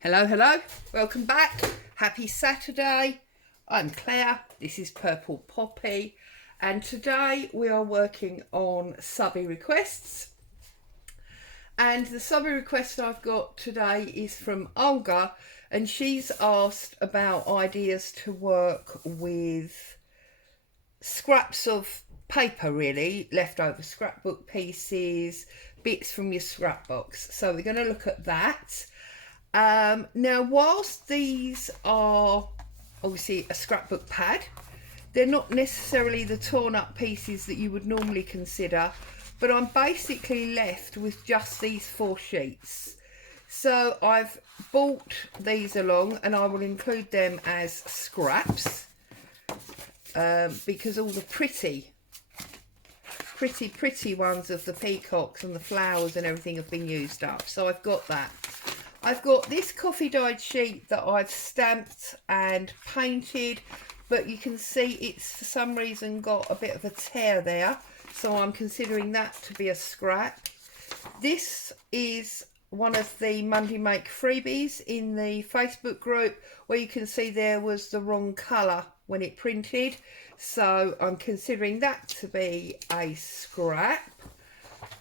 Hello, hello, welcome back. Happy Saturday. I'm Claire, this is Purple Poppy, and today we are working on Subbie requests. And the Subbie request I've got today is from Olga, and she's asked about ideas to work with scraps of paper, really, leftover scrapbook pieces, bits from your scrapbox. So we're going to look at that. Now, whilst these are obviously a scrapbook pad, they're not necessarily the torn up pieces that you would normally consider, but I'm basically left with just these 4 sheets. So I've bought these along and I will include them as scraps because all the pretty ones of the peacocks and the flowers and everything have been used up. So I've got that. I've got this coffee dyed sheet that I've stamped and painted, but you can see it's for some reason got a bit of a tear there, so I'm considering that to be a scrap. This is one of the Monday Make freebies in the Facebook group, where you can see there was the wrong colour when it printed, so I'm considering that to be a scrap.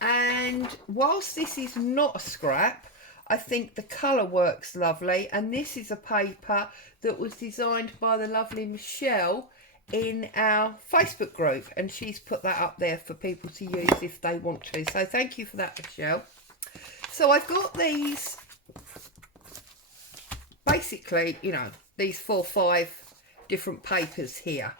And whilst this is not a scrap, I think the colour works lovely, and this is a paper that was designed by the lovely Michelle in our Facebook group, and she's put that up there for people to use if they want to. So thank you for that, Michelle. So I've got these, basically, you know, these 4 or 5 different papers here.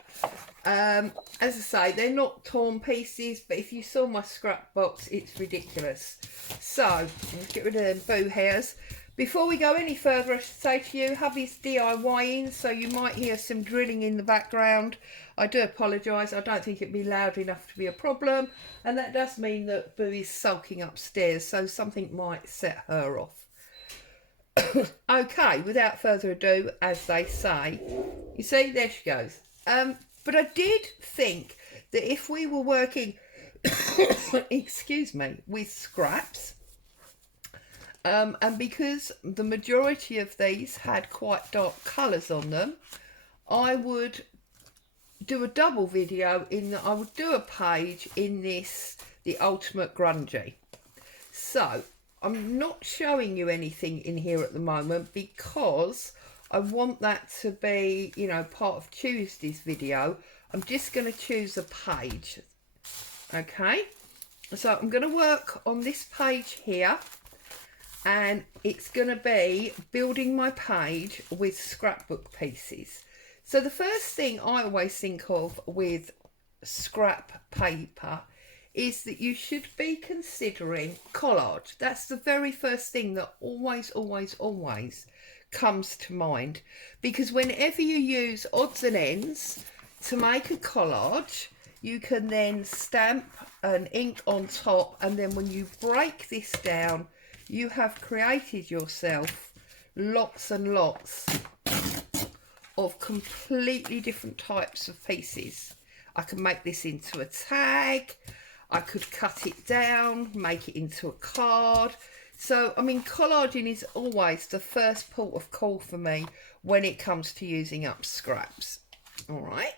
As I say, they're not torn pieces, but if you saw my scrap box, it's ridiculous. So let's get rid of them boo hairs. Before we go any further, I should say to you, hubby's DIYing, so you might hear some drilling in the background. I do apologise. I don't think it'd be loud enough to be a problem, and that does mean that Boo is sulking upstairs, so something might set her off. Okay, without further ado, as they say, you see, there she goes. But I did think that if we were working, excuse me, with scraps, and because the majority of these had quite dark colours on them, I would do a double video in that I would do a page in this, the Ultimate Grungy. So I'm not showing you anything in here at the moment because I want that to be, you know, part of Tuesday's video. I'm just going to choose a page. Okay, so I'm going to work on this page here, and it's going to be building my page with scrapbook pieces. So the first thing I always think of with scrap paper is that you should be considering collage. That's the very first thing that always comes to mind, because whenever you use odds and ends to make a collage, you can then stamp an ink on top, and then when you break this down, you have created yourself lots and lots of completely different types of pieces. I can make this into a tag, I could cut it down, make it into a card. So, I mean, collaging is always the first port of call for me when it comes to using up scraps. All right.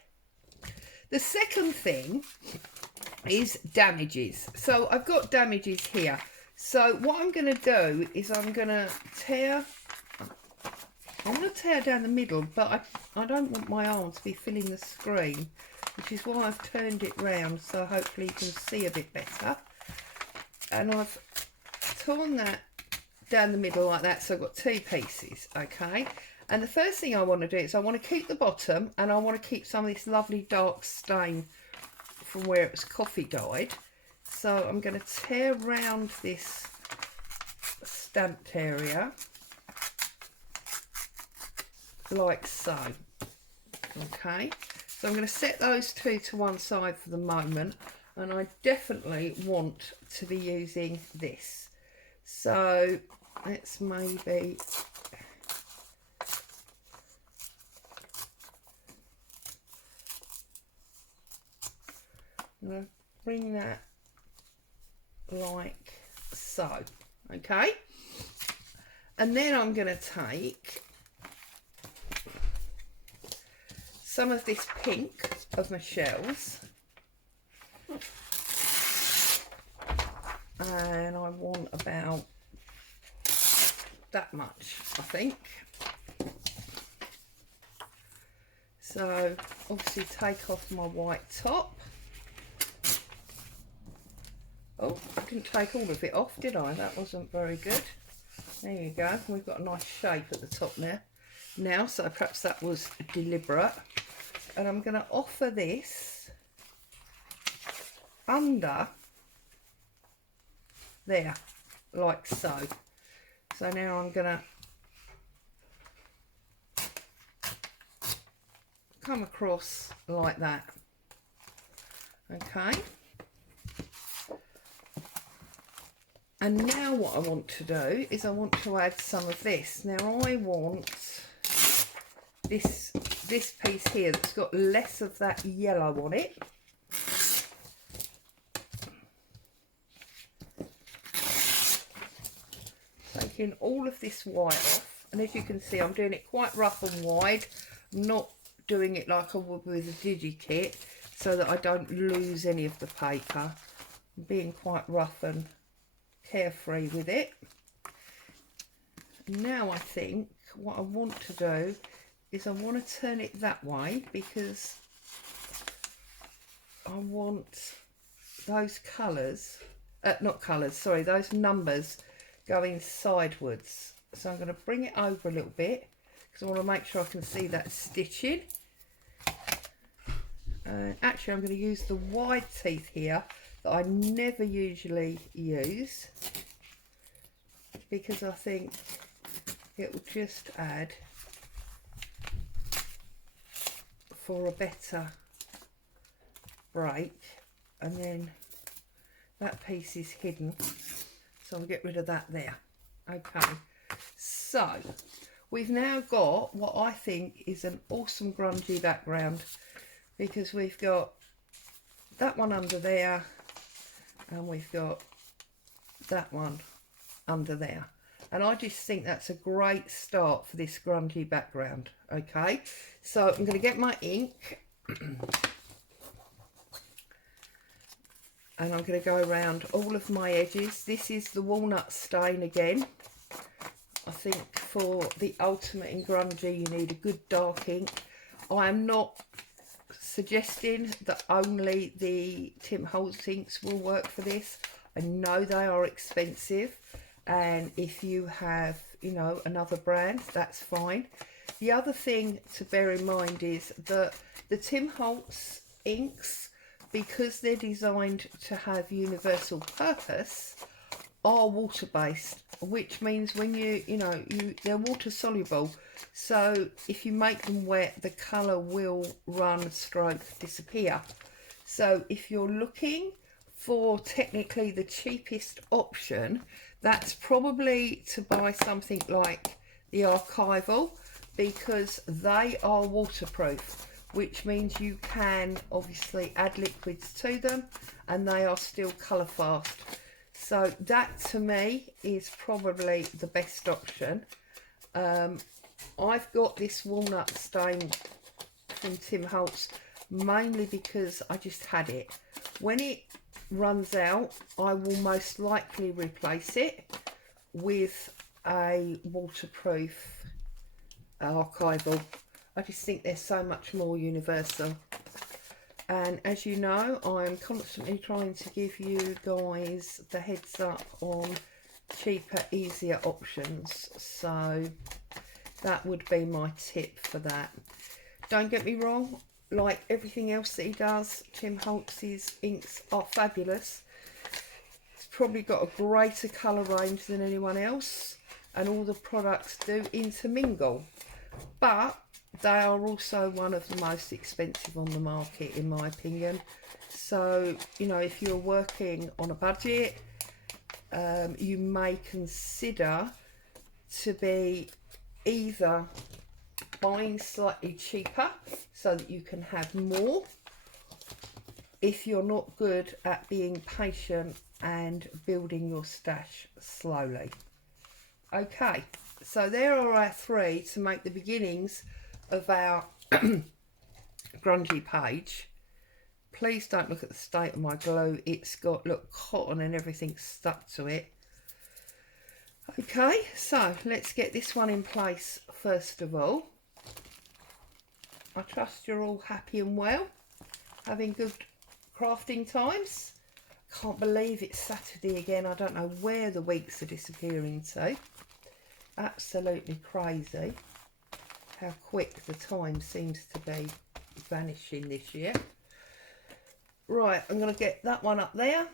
The second thing is damages. So I've got damages here. So what I'm going to do is I'm going to tear down the middle, but I don't want my arm to be filling the screen, which is why I've turned it round, so hopefully you can see a bit better. And I've torn that down the middle like that, so I've got 2 pieces. Okay, and the first thing I want to do is I want to keep the bottom, and I want to keep some of this lovely dark stain from where it was coffee dyed. So I'm going to tear round this stamped area like so. Okay, so I'm going to set those 2 to one side for the moment, and I definitely want to be using this. So let's maybe I'm going to bring that like so. Okay, And then I'm going to take some of this pink of Michelle's, and I want about that much, I think. So obviously take off my white top. Oh, I didn't take all of it off, did I? That wasn't very good. There you go. We've got a nice shape at the top now, so perhaps that was deliberate. And I'm going to offer this under there, like so. So now I'm going to come across like that. Okay. And now what I want to do is I want to add some of this. Now I want this piece here that's got less of that yellow on it. Taking all of this white off, and as you can see I'm doing it quite rough and wide. I'm not doing it like I would with a DigiKit so that I don't lose any of the paper. I'm being quite rough and carefree with it. Now I think what I want to do is I want to turn it that way, because I want those colours, those numbers going sideways. So I'm going to bring it over a little bit because I want to make sure I can see that stitching. Actually I'm going to use the wide teeth here that I never usually use, because I think it will just add for a better break. And then that piece is hidden, so I'll get rid of that there. Okay, so we've now got what I think is an awesome grungy background, because we've got that one under there and we've got that one under there, and I just think that's a great start for this grungy background. Okay, so I'm going to get my ink and I'm going to go around all of my edges. This is the Walnut Stain again. I think for the ultimate in grungy you need a good dark ink. I am not suggesting that only the Tim Holtz inks will work for this. I know they are expensive, and if you have, you know, another brand, that's fine. The other thing to bear in mind is that the Tim Holtz inks, because they're designed to have universal purpose, are water based, which means when they're water soluble, so if you make them wet the colour will run stroke disappear. So if you're looking for technically the cheapest option, that's probably to buy something like the Archival, because they are waterproof, which means you can obviously add liquids to them and they are still colour fast. So that to me is probably the best option. I've got this Walnut Stain from Tim Holtz mainly because I just had it. When it runs out, I will most likely replace it with a waterproof Archival. I just think they're so much more universal. And as you know, I'm constantly trying to give you guys the heads up on cheaper, easier options. So that would be my tip for that. Don't get me wrong, like everything else that he does, Tim Holtz's inks are fabulous. He's probably got a greater colour range than anyone else, and all the products do intermingle. But they are also one of the most expensive on the market, in my opinion. So, you know, if you're working on a budget, you may consider to be either buying slightly cheaper so that you can have more, if you're not good at being patient and building your stash slowly. Okay, So there are our 3 to make the beginnings of our grungy page. Please don't look at the state of my glue. It's got, look, cotton and everything stuck to it. Okay, so let's get this one in place first of all. I trust you're all happy and well, having good crafting times. Can't believe it's Saturday again. I don't know where the weeks are disappearing to. Absolutely crazy how quick the time seems to be vanishing this year. Right, I'm going to get that one up there.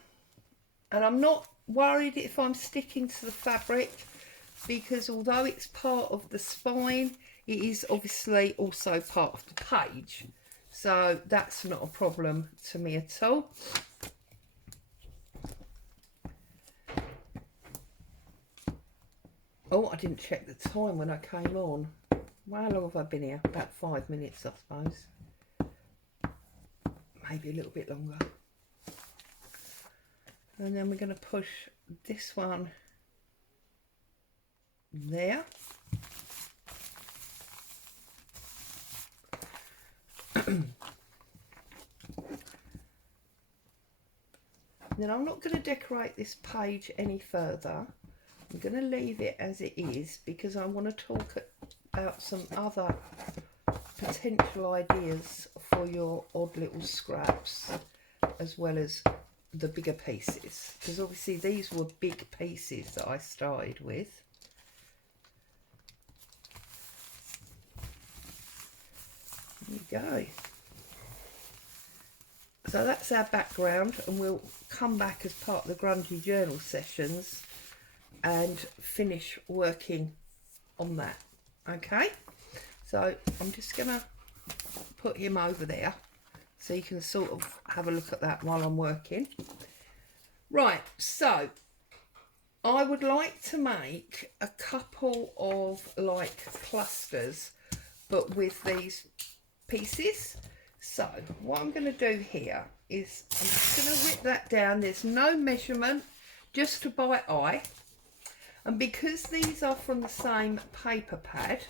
And I'm not worried if I'm sticking to the fabric, because although it's part of the spine, it is obviously also part of the page. So that's not a problem to me at all. Oh, I didn't check the time when I came on. How long have I been here? About 5 minutes, I suppose. Maybe a little bit longer. And then we're going to push this one there. Then I'm not going to decorate this page any further. I'm going to leave it as it is, because I want to talk about some other potential ideas for your odd little scraps, as well as the bigger pieces, because obviously these were big pieces that I started with. There you go. So that's our background, and we'll come back as part of the grungy journal sessions and finish working on that. Okay, so I'm just gonna put him over there so you can sort of have a look at that while I'm working. Right, so I would like to make a couple of like clusters, but with these pieces. So what I'm going to do here is I'm just going to rip that down. There's no measurement, just by eye. And because these are from the same paper pad,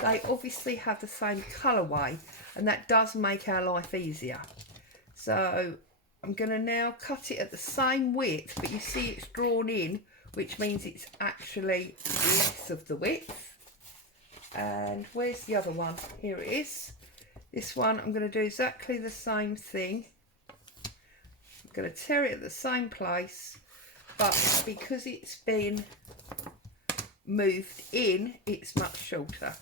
they obviously have the same colourway, and that does make our life easier. So I'm going to now cut it at the same width, but you see it's drawn in, which means it's actually less of the width. And where's the other one? Here it is. This one I'm going to do exactly the same thing. I'm going to tear it at the same place, but because it's been moved in, it's much shorter.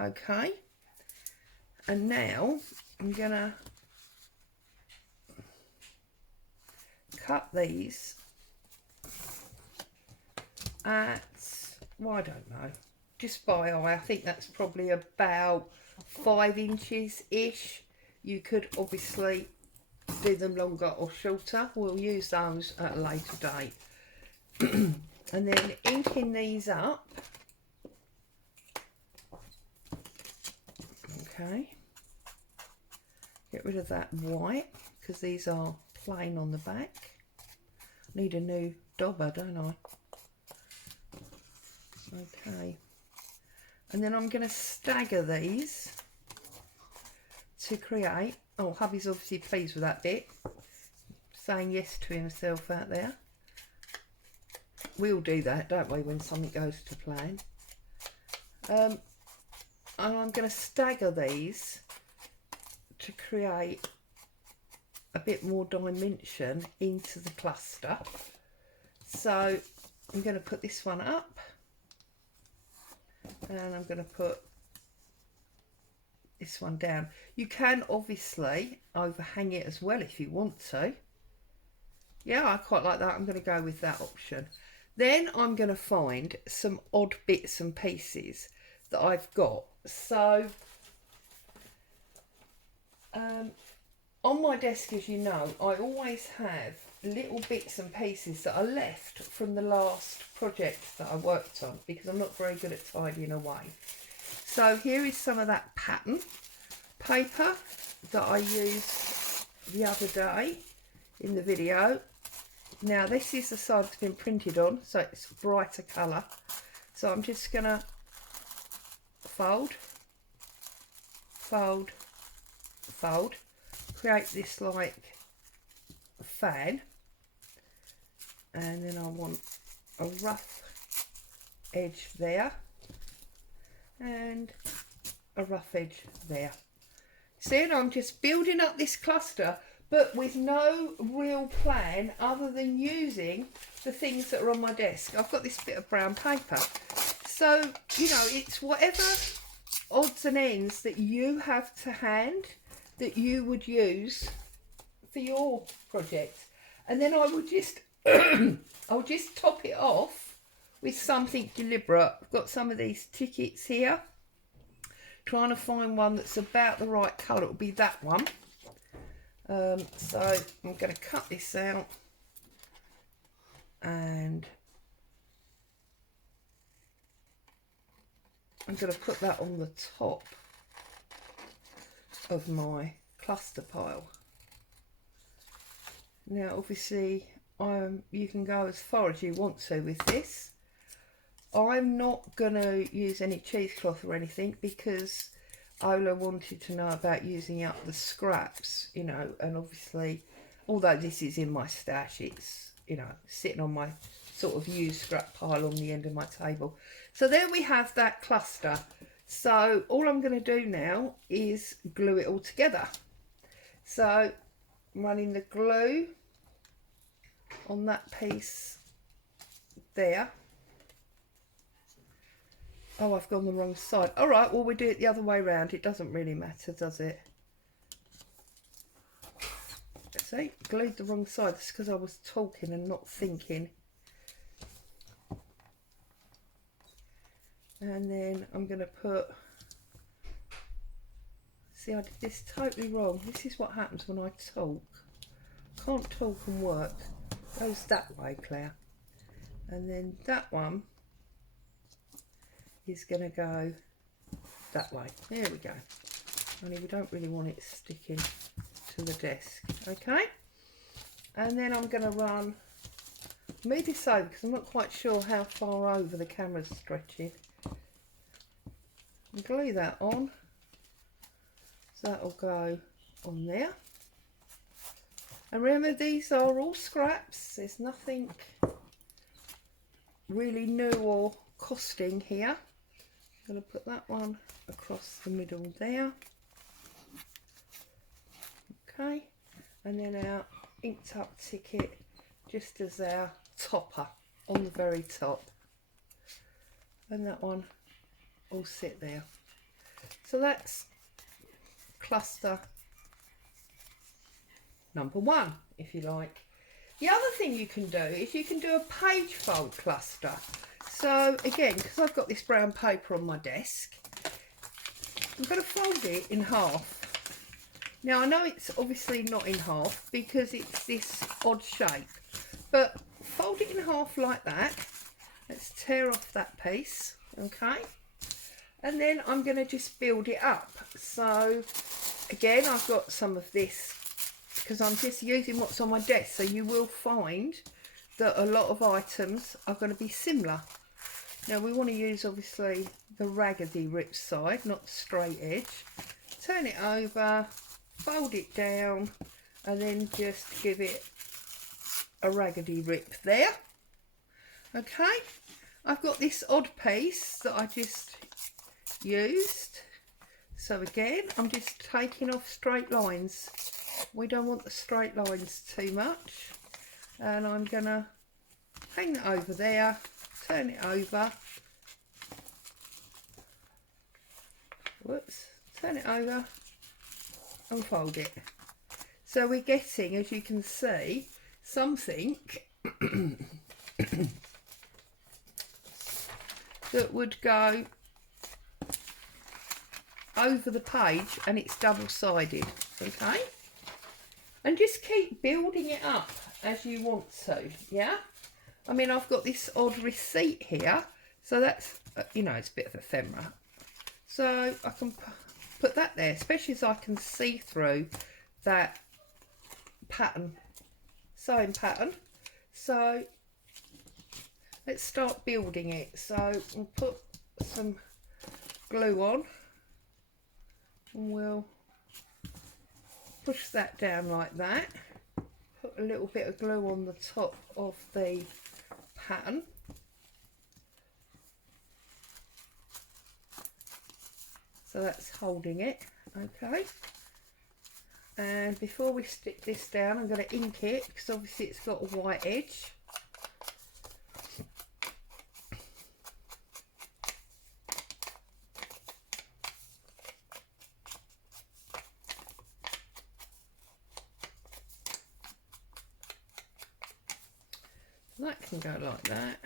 Okay, and now I'm going to cut these at, well, I don't know, just by eye. I think that's probably about 5 inches ish. You could obviously do them longer or shorter. We'll use those at a later date. And then inking these up. Okay, get rid of that white because these are plain on the back. Need a new dobber, don't I? Okay, and then I'm going to stagger these to create, oh, hubby's obviously pleased with that bit, saying yes to himself out there. We'll do that, don't we, when something goes to plan. And I'm going to stagger these to create a bit more dimension into the cluster. So I'm going to put this one up, and I'm going to put this one down. You can obviously overhang it as well if you want to. Yeah, I quite like that. I'm going to go with that option. Then I'm going to find some odd bits and pieces that I've got. So on my desk, as you know, I always have little bits and pieces that are left from the last project that I worked on, because I'm not very good at tidying away. So here is some of that pattern paper that I used the other day in the video. Now this is the side that's been printed on, so it's brighter colour. So I'm just gonna fold, fold, fold, create this like fan, and then I want a rough edge there and a rough edge there. See, and I'm just building up this cluster, but with no real plan other than using the things that are on my desk. I've got this bit of brown paper, so you know, it's whatever odds and ends that you have to hand that you would use for your project. And then I would just I'll just top it off with something deliberate. I've got some of these tickets here, trying to find one that's about the right colour. It'll be that one. So I'm going to cut this out, and I'm going to put that on the top of my cluster pile. Now obviously you can go as far as you want to with this. I'm not going to use any cheesecloth or anything because Ola wanted to know about using up the scraps, you know, and obviously, although this is in my stash, it's, you know, sitting on my sort of used scrap pile on the end of my table. So there we have that cluster. So all I'm going to do now is glue it all together. So I'm running the glue on that piece there. Oh, I've gone the wrong side. All right, well, we do it the other way around. It doesn't really matter, does it? See, glued the wrong side. That's because I was talking and not thinking. And then I'm going to put... See, I did this totally wrong. This is what happens when I talk. Can't talk and work. Goes that way, Claire. And then that one is going to go that way. There we go. Only we don't really want it sticking to the desk. Okay. And then I'm going to run... Move this over because I'm not quite sure how far over the camera's stretching. And glue that on. So that'll go on there. And remember, these are all scraps. There's nothing really new or costing here. I'm going to put that one across the middle there. Okay. And then our inked up ticket just as our topper on the very top. And that one will sit there. So that's cluster number one, if you like. The other thing you can do is you can do a page fold cluster. So again, because I've got this brown paper on my desk, I'm going to fold it in half. Now I know it's obviously not in half because it's this odd shape, but fold it in half like that. Let's tear off that piece, okay? And then I'm going to just build it up. So again, I've got some of this because I'm just using what's on my desk, so you will find that a lot of items are going to be similar. Now we want to use obviously the raggedy rip side, not the straight edge. Turn it over, fold it down, and then just give it a raggedy rip there. Okay, I've got this odd piece that I just used. So again, I'm just taking off straight lines. We don't want the straight lines too much. And I'm gonna hang it over there, turn it over. Whoops, turn it over and fold it. So we're getting, as you can see, something that would go over the page, and it's double-sided, okay? And just keep building it up as you want to, yeah? I mean, I've got this odd receipt here, so that's, you know, it's a bit of ephemera. So I can put that there, especially as I can see through that pattern, sewing pattern. So, let's start building it. So we'll put some glue on and we'll push that down like that. Put a little bit of glue on the top of the pattern. So that's holding it, okay. And before we stick this down, I'm going to ink it because obviously it's got a white edge. That can go like that,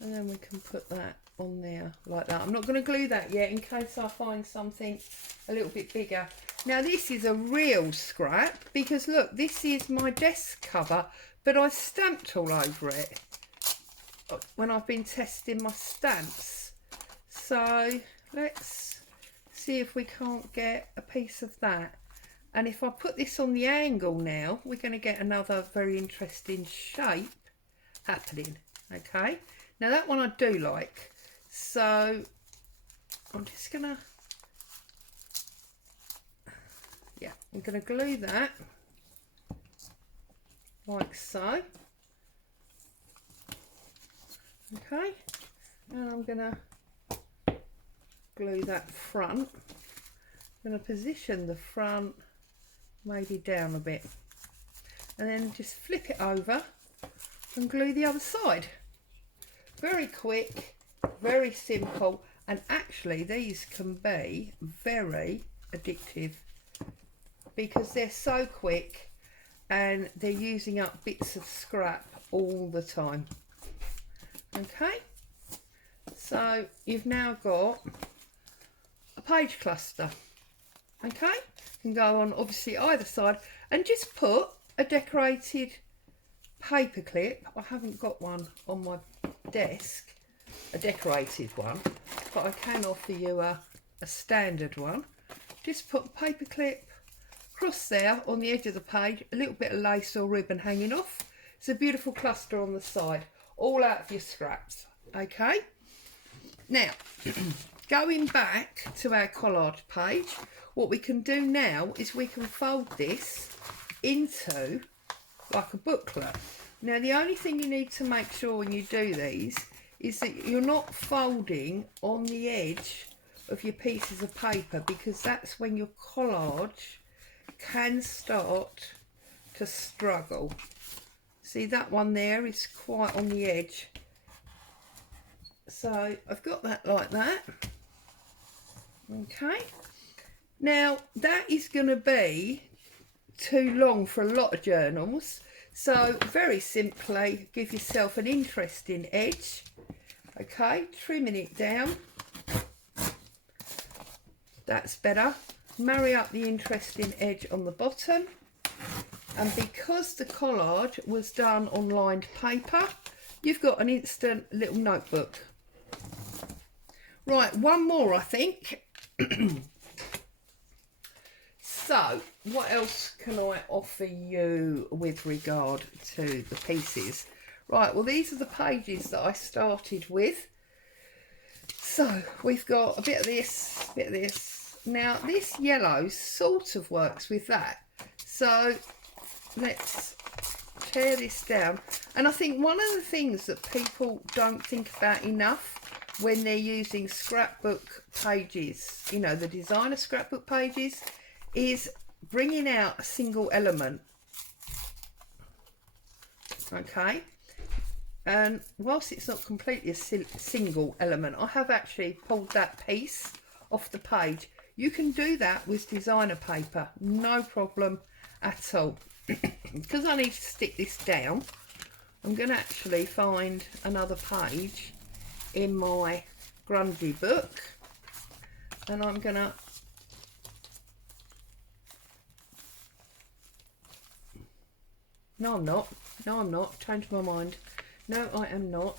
and then we can put that on there like that. I'm not going to glue that yet in case I find something a little bit bigger. Now this is a real scrap because look, this is my desk cover, but I stamped all over it when I've been testing my stamps. So let's see if we can't get a piece of that. And if I put this on the angle now, we're going to get another very interesting shape happening, okay? Now that one I do like, so I'm just going to, yeah, I'm going to glue that like so, okay? And I'm going to glue that front. I'm going to position the front maybe down a bit, and then just flip it over and glue the other side. Very quick, very simple, and actually these can be very addictive because they're so quick and they're using up bits of scrap all the time. Okay, so you've now got a page cluster. Okay, can go on obviously either side, and just put a decorated paper clip. I haven't got one on my desk, a decorated one, but I can offer you a standard one. Just put a paper clip across there on the edge of the page, a little bit of lace or ribbon hanging off. It's a beautiful cluster on the side, all out of your scraps. Okay, now going back to our collage page, what we can do now is we can fold this into like a booklet. Now the only thing you need to make sure when you do these is that you're not folding on the edge of your pieces of paper, because that's when your collage can start to struggle. See, that one there is quite on the edge. So I've got that like that. Okay. Now that is going to be too long for a lot of journals, so very simply give yourself an interesting edge. Okay, trimming it down, that's better. Marry up the interesting edge on the bottom, and because the collage was done on lined paper, you've got an instant little notebook. Right, one more I think. So, what else can I offer you with regard to the pieces? Right, well, these are the pages that I started with. So, we've got a bit of this, a bit of this. Now, this yellow sort of works with that. So, let's tear this down. And I think one of the things that people don't think about enough when they're using scrapbook pages, you know, the designer scrapbook pages, is bringing out a single element. Okay, and whilst it's not completely a single element, I have actually pulled that piece off the page. You can do that with designer paper, no problem at all. Because I need to stick this down, I'm going to actually find another page in my grungy book, and I'm going to no, I'm not. No, I'm not. Changed my mind. No, I am not.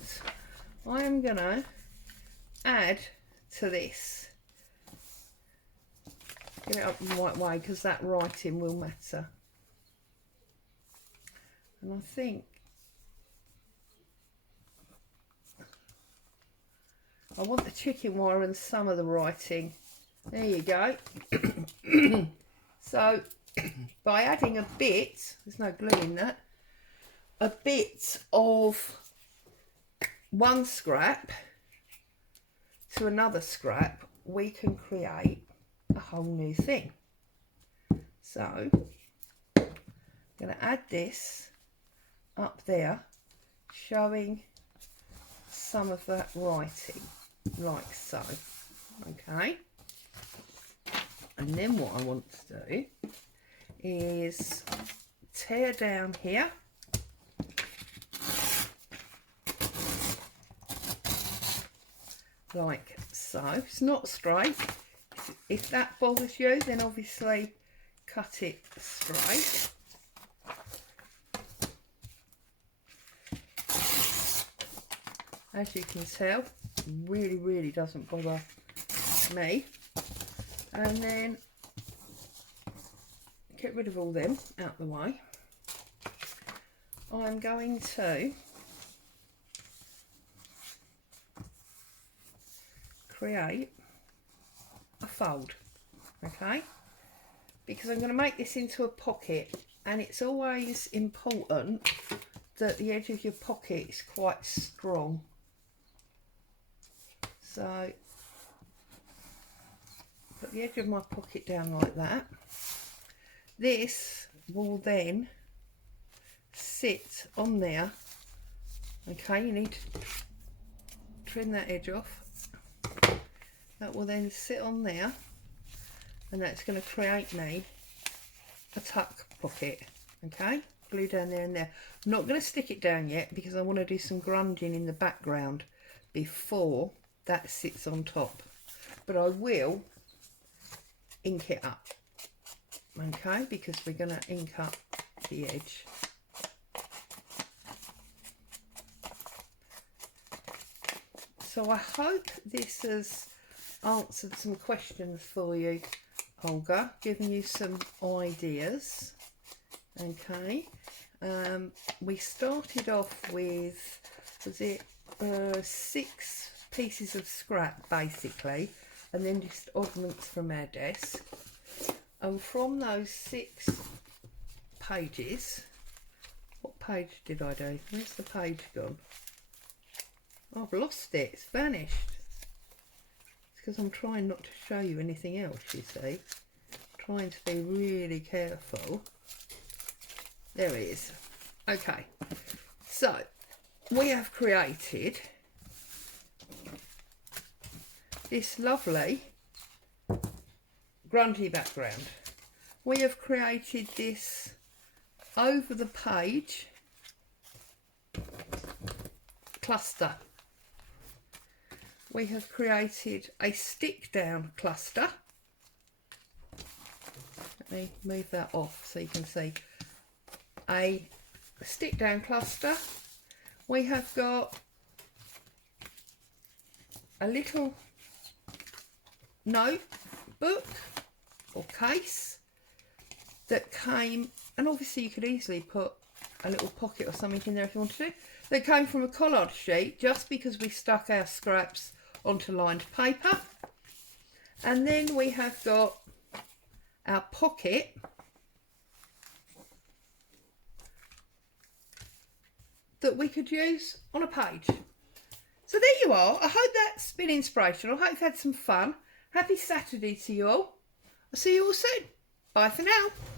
I am going to add to this. Get it up the right way because that writing will matter. And I think I want the chicken wire and some of the writing. There you go. So by adding a bit, there's no glue in that, a bit of one scrap to another scrap, we can create a whole new thing. So I'm going to add this up there, showing some of that writing, like so. Okay. And then what I want to do is tear down here. Like so. It's not straight. If that bothers you, then obviously cut it straight. As you can tell, really doesn't bother me. And then get rid of all them out the way. I'm going to create a fold, okay, because I'm going to make this into a pocket, and it's always important that the edge of your pocket is quite strong. So put the edge of my pocket down like that. This will then sit on there. Okay, you need to trim that edge off. That will then sit on there, and that's going to create me a tuck pocket. Okay, glue down there and there. I'm not going to stick it down yet because I want to do some grunging in the background before that sits on top, but I will ink it up, okay, because we're going to ink up the edge. So I hope this has answered some questions for you, Olga, giving you some ideas. Okay, we started off with, was it 6 pieces of scrap basically, and then just oddments from our desk, and from those 6 pages, what page did I do? Where's the page gone? I've lost it, it's vanished. It's because I'm trying not to show you anything else, you see. Trying to be really careful. There it is. Okay, so we have created this lovely grungy background. We have created this over the page cluster. We have created a stick down cluster. Let me move that off so you can see. A stick down cluster. We have got a little notebook or case that came, and obviously you could easily put a little pocket or something in there if you wanted to, that came from a collage sheet just because we stuck our scraps onto lined paper. And then we have got our pocket that we could use on a page. So there you are. I hope that's been inspirational. I hope you've had some fun. Happy Saturday to you all. I'll see you all soon. Bye for now.